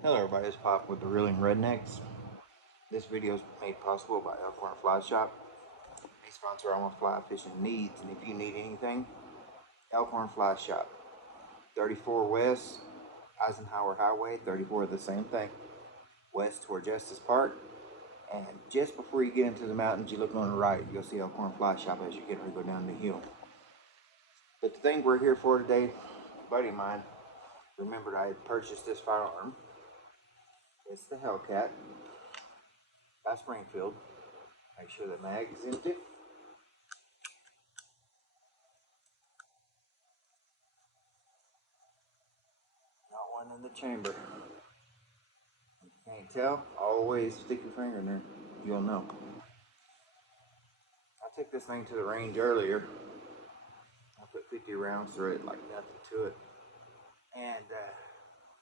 Hello everybody, it's Pop with the Reeling Rednecks. This video is made possible by Elkhorn Fly Shop. They sponsor all my fly fishing needs, and if you need anything, Elkhorn Fly Shop. 34 West, Eisenhower Highway, 34 the same thing. West toward Justice Park, and just before you get into the mountains, you look on the right, you'll see Elkhorn Fly Shop as you get ready to go down the hill. But the thing we're here for today, a buddy of mine remembered I had purchased this firearm. It's the Hellcat by Springfield. Make sure the mag is empty. Not one in the chamber. If you can't tell, always stick your finger in there. You'll know. I took this thing to the range earlier. I put 50 rounds through it, like nothing to it. And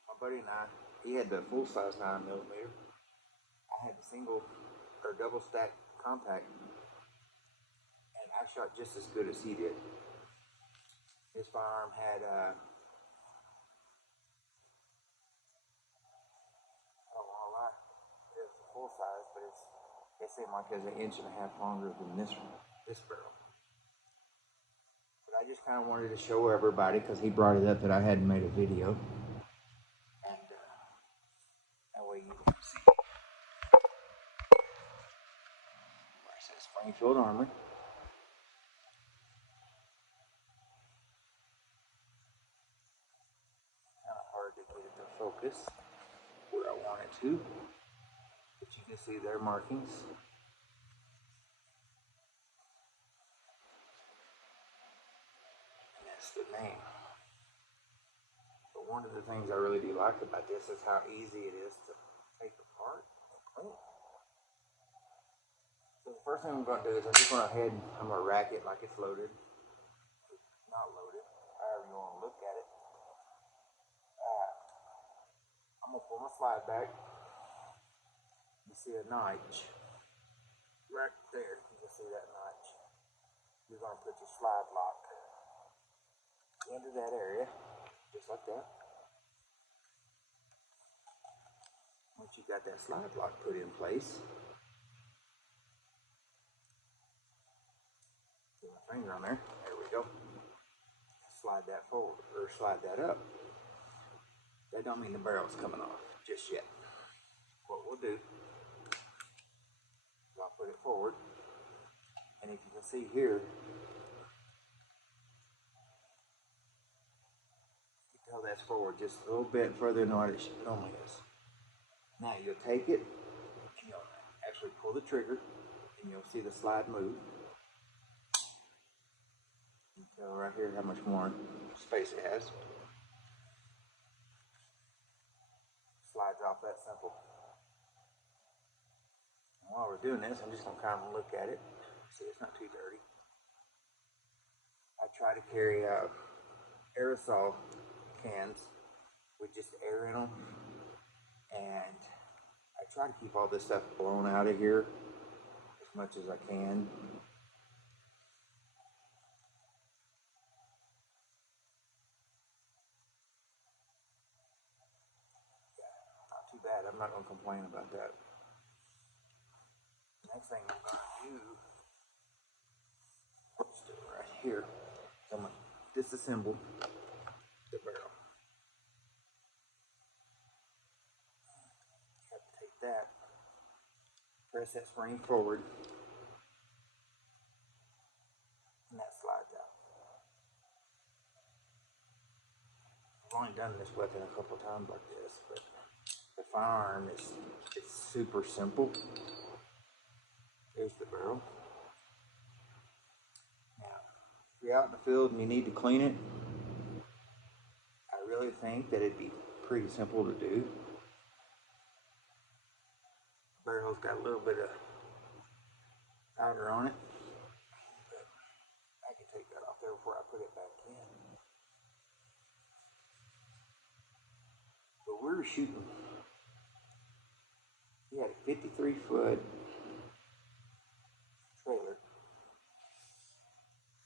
my buddy and I, he had the full size 9mm. I had the single or double stack compact, and I shot just as good as he did. His firearm had I don't want to lie, it was full size, but it seemed like it was an inch and a half longer than this barrel. But I just kind of wanted to show everybody because he brought it up that I hadn't made a video, and that way you can see. Where it says Springfield Armory. Kind of hard to get it to focus where I want it to, but you can see their markings. And that's the name. But one of the things I really do like about this is how easy it is to take apart and clean. So the first thing I'm going to do is I'm just going to go ahead and I'm going to rack it like it's loaded. Not loaded, however you want to look at it. I'm going to pull my slide back. You see a notch right there. You can see that notch. You're going to put your slide lock into that area, just like that. Once you got that slide lock put in place, put my finger on there. There we go. Slide that forward or slide that up. That don't mean the barrel's coming off just yet. What we'll do is I'll put it forward, and if you can see here, you can tell that's forward just a little bit further than what it normally is. Now you'll take it, and you'll actually pull the trigger, and you'll see the slide move. You can tell right here how much more space it has. Slides off that simple. And while we're doing this, I'm just going to kind of look at it. See, it's not too dirty. I try to carry aerosol cans with just air in them, and I try to keep all this stuff blown out of here as much as I can. Not too bad. I'm not going to complain about that. Next thing I'm going to do, let's do it right here. I'm going to disassemble the barrel. You have to take that, press that spring forward, and that slides out. I've only done this weapon a couple times like this, but the firearm is super simple. There's the barrel. Now, if you're out in the field and you need to clean it, I really think that it'd be pretty simple to do. The barrel's got a little bit of powder on it, but I can take that off there before I put it back in. But we were shooting. We had a 53-foot trailer,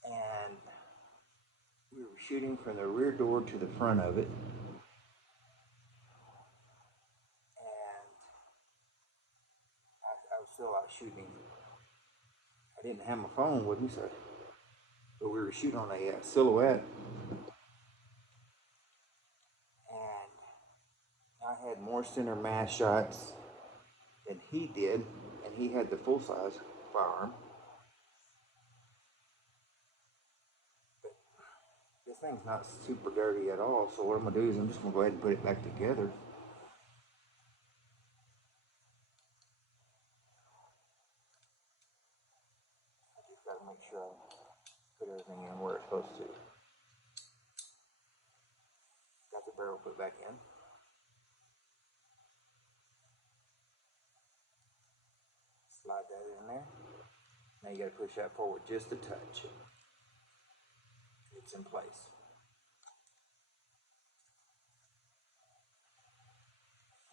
and we were shooting from the rear door to the front of it. still out shooting. I didn't have my phone with me, so but we were shooting on a silhouette, and I had more center mass shots than he did, and he had the full size firearm. But this thing's not super dirty at all, so what I'm gonna do is I'm just gonna go ahead and put it back together. I just gotta make sure I put everything in where it's supposed to. Got the barrel put back in. Slide that in there. Now you gotta push that forward just a touch. It's in place.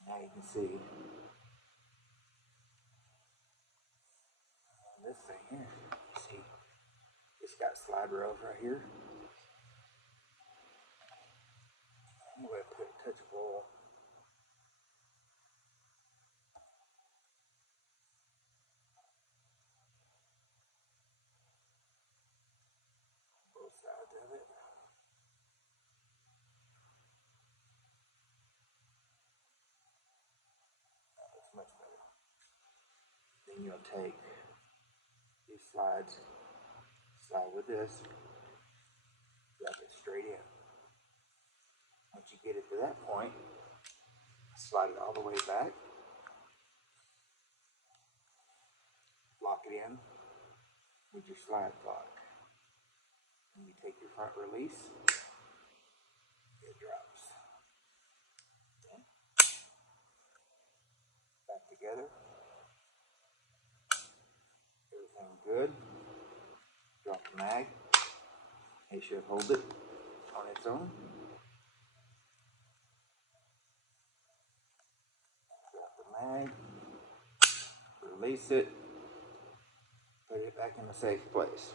Now you can see this thing here. You see, it's got slide rails right here. I'm going to put a touch of oil. Both sides of it. That looks much better. Then you'll take these slides, slide with this, drop it straight in. Once you get it to that point, slide it all the way back, lock it in with your slide lock. And you take your front release, it drops. Okay. Back together. Everything good. Drop the mag. It should hold it on its own. Drop the mag. Release it. Put it back in a safe place.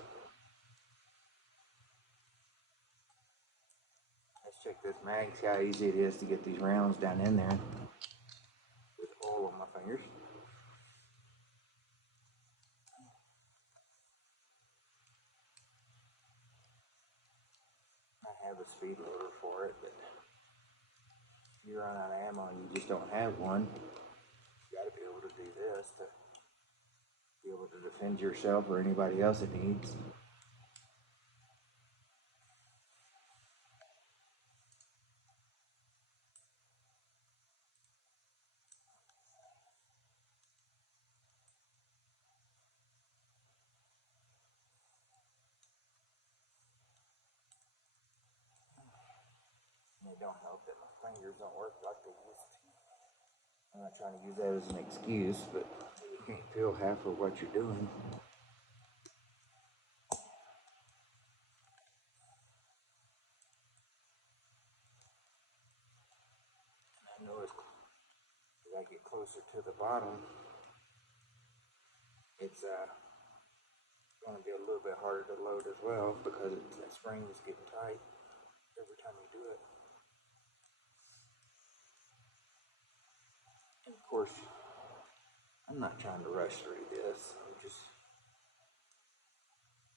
Let's check this mag, see how easy it is to get these rounds down in there with oil on my fingers. I have a speed loader for it, but if you run out of ammo and you just don't have one, you got to be able to do this to be able to defend yourself or anybody else it needs. And it don't help that my fingers don't work like they used to. I'm not trying to use that as an excuse, but you can't feel half of what you're doing. I know as I get closer to the bottom, it's going to be a little bit harder to load as well because that spring is getting tight every time you do it. And of course, I'm not trying to rush through this. I'm just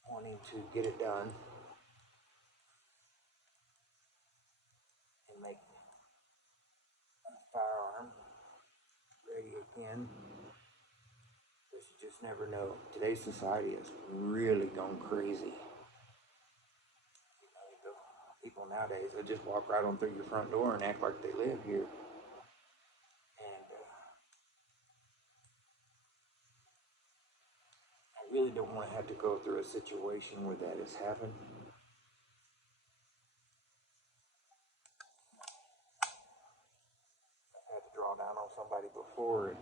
wanting to get it done and make a firearm ready again. Because you just never know. Today's society has really gone crazy. You know, people nowadays, they just walk right on through your front door and act like they live here. And I really don't want to have to go through a situation where that has happened. I've had to draw down on somebody before, and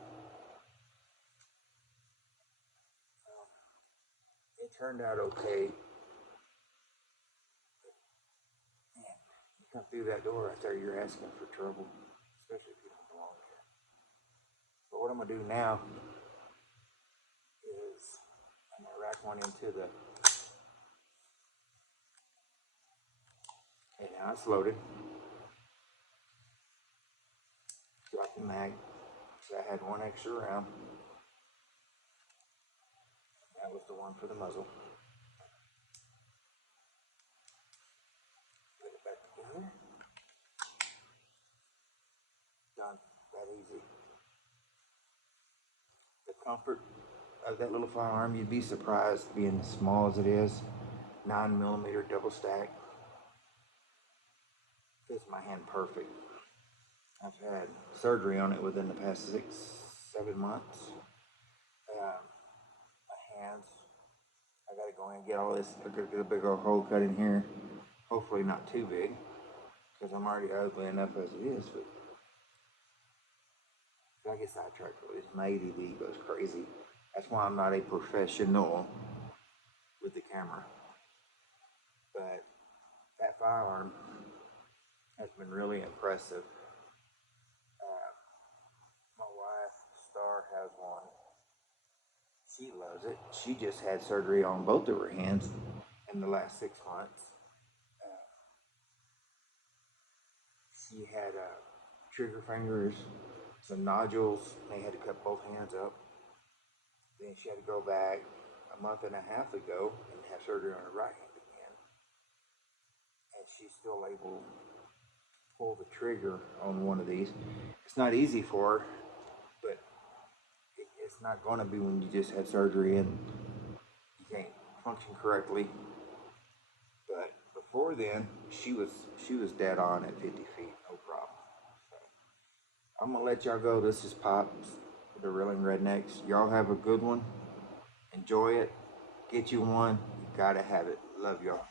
it turned out okay. Man, you come through that door right there, you're asking for trouble, especially if you don't belong here. But what I'm going to do now is I'm going to rack one into the, and now it's loaded. Drop the mag, because I had one extra round. That was the one for the muzzle. Put it back together. Done. That easy. The comfort of that little firearm, you'd be surprised being as small as it is. 9mm double stack. Fits my hand perfect. I've had surgery on it within the past 6-7 months. My hands, I gotta go in and get all this, get a big old hole cut in here. Hopefully not too big, because I'm already ugly enough as it is, but I get sidetracked with this. My ADD goes crazy. That's why I'm not a professional with the camera. But that firearm has been really impressive. My wife, Star, has one. She loves it. She just had surgery on both of her hands in the last 6 months. She had trigger fingers, some nodules. They had to cut both hands up. Then she had to go back a month and a half ago and have surgery on her right hand again. And she's still able to pull the trigger on one of these. It's not easy for her, but it's not going to be when you just had surgery and you can't function correctly. But before then, she was dead on at 50 feet, no problem. So I'm gonna let y'all go. This is Pops, the Reeling Rednecks. Y'all have a good one. Enjoy it. Get you one. You gotta have it. Love y'all.